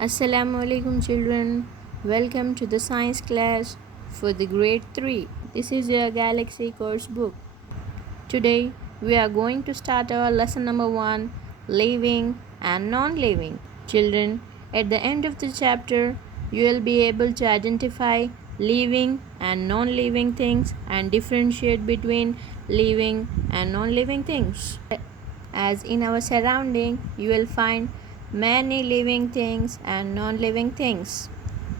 Assalamu alaikum children. Welcome to the science class for the grade 3. This is your Galaxy course book. Today we are going to start our lesson number 1, living and non-living. Children, at the end of the chapter you will be able to identify living and non-living things and differentiate between living and non-living things. As in our surrounding, you will find many living things and non-living things.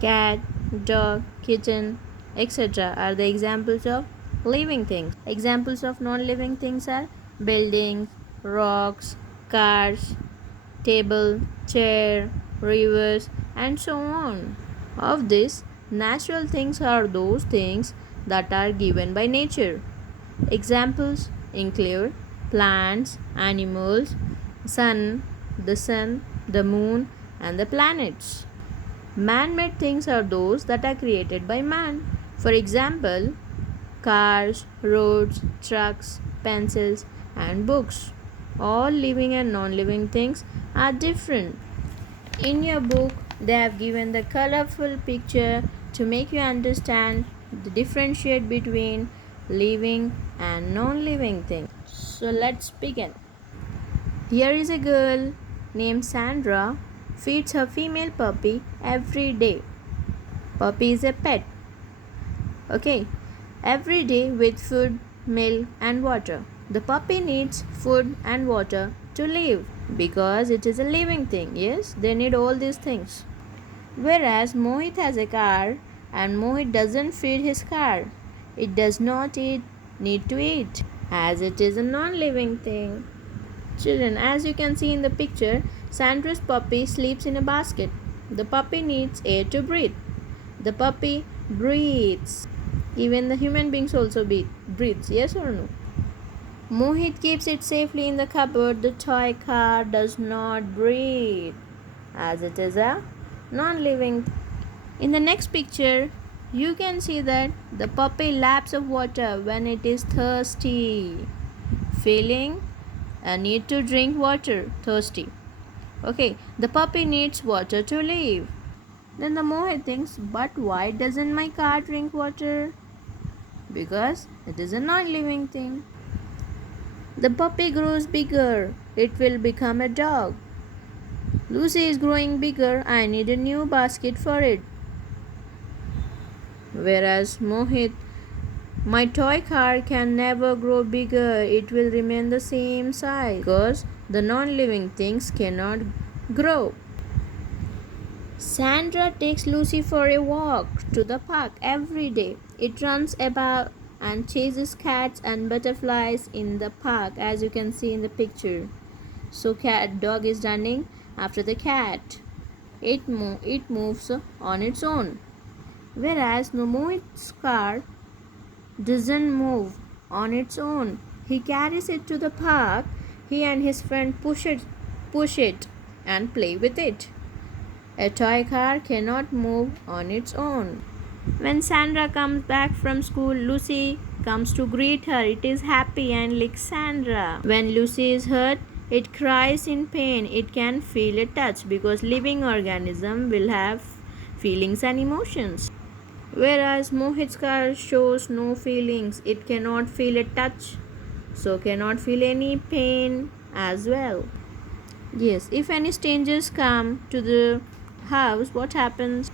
Cat, dog, kitten, etc. are the examples of living things. Examples of non-living things are buildings, rocks, cars, table, chair, rivers, and so on. Of this, natural things are those things that are given by nature. Examples include plants, animals, sun, the moon, and the planets. Man made things are those that are created by man. For example, cars, roads, trucks, pencils, and books. All living and non living things are different. In your book, they have given the colorful picture to make you understand the differentiate between living and non-living things. So let's begin. Here is a girl named Sandra feeds her female puppy every day. Puppy is a pet. Okay, every day with food, milk, and water. The puppy needs food and water to live because it is a living thing. Yes, they need all these things. Whereas Mohit has a car and Mohit doesn't feed his car. It does not need to eat as it is a non-living thing. Children, as you can see in the picture, Sandra's puppy sleeps in a basket. The puppy needs air to breathe. The puppy breathes. Even the human beings also breathes, yes or no? Mohit keeps it safely in the cupboard. The toy car does not breathe as it is a non-living. In the next picture, you can see that the puppy laps of water when it is thirsty, feeling a need to drink water, thirsty. Okay, the puppy needs water to live. Then the Mohit thinks, but why doesn't my car drink water? Because it is a non-living thing. The puppy grows bigger. It will become a dog. Lucy is growing bigger. I need a new basket for it. Whereas Mohit, my toy car can never grow bigger. It will remain the same size because the non-living things cannot grow. Sandra takes Lucy for a walk to the park every day. It runs about and chases cats and butterflies in the park, as you can see in the picture. So dog is running after the cat. It moves on its own. Whereas Mohit's car doesn't move on its own. He carries it to the park. He and his friend push it and play with it. A toy car cannot move on its own. When Sandra comes back from school, Lucy comes to greet her. It is happy and licks Sandra. When Lucy is hurt, it cries in pain. It can feel a touch because living organism will have feelings and emotions. Whereas Mohit's car shows no feelings. It cannot feel a touch, so cannot feel any pain as well. Yes, if any strangers come to the house, what happens?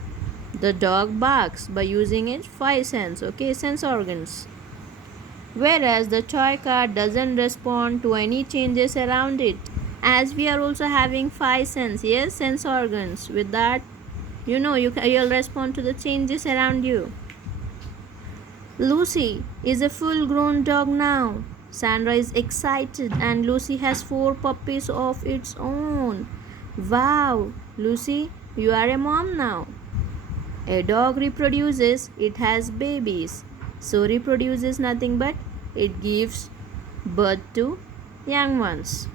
The dog barks by using its five sense, okay, sense organs. Whereas the toy car doesn't respond to any changes around it. As we are also having five sense, yes, sense organs. With that, you'll respond to the changes around you. Lucy is a full-grown dog now. Sandra is excited and Lucy has 4 puppies of its own. Wow, Lucy, you are a mom now. A dog reproduces, it has babies. So reproduces nothing but it gives birth to young ones.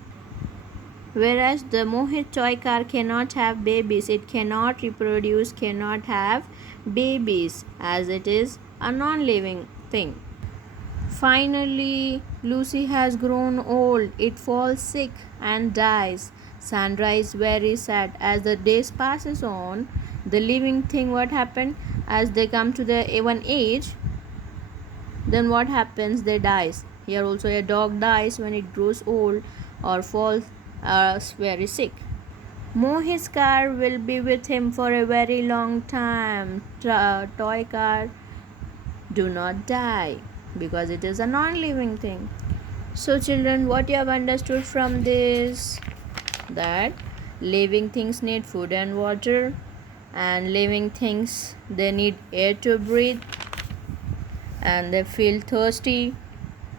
Whereas the Mohit toy car cannot have babies, it cannot reproduce, cannot have babies as it is a non-living thing. Finally, Lucy has grown old. It falls sick and dies. Sandra is very sad. As the days passes on, the living thing what happened as they come to the one age, then what happens? They dies. Here also a dog dies when it grows old or falls very sick. Mohit's car will be with him for a very long time. Toy car do not die because it is a non-living thing. So children, what you have understood from this, that living things need food and water, and living things they need air to breathe, and they feel thirsty,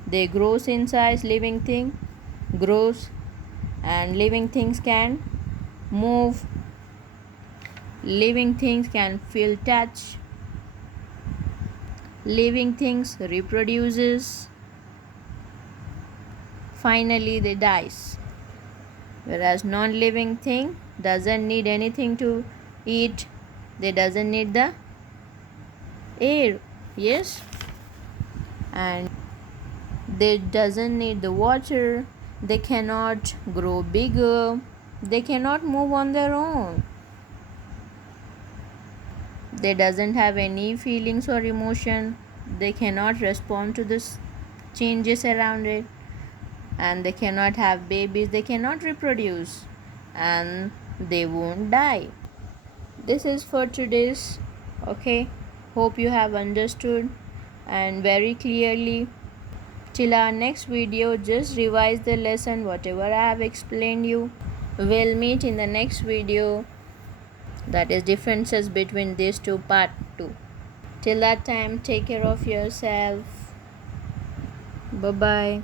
they grows in size, living thing grows, and living things can move, living things can feel touch, living things reproduces, finally they dies. Whereas non-living thing doesn't need anything to eat, they doesn't need the air, yes, and they doesn't need the water, they cannot grow bigger, they cannot move on their own, they doesn't have any feelings or emotion, they cannot respond to the changes around it, and they cannot have babies, they cannot reproduce, and they won't die. This is for today's. Okay, hope you have understood and very clearly. Till our next video, just revise the lesson whatever I have explained you. We'll meet in the next video, that is differences between these two, part 2. Till that time, take care of yourself. Bye bye.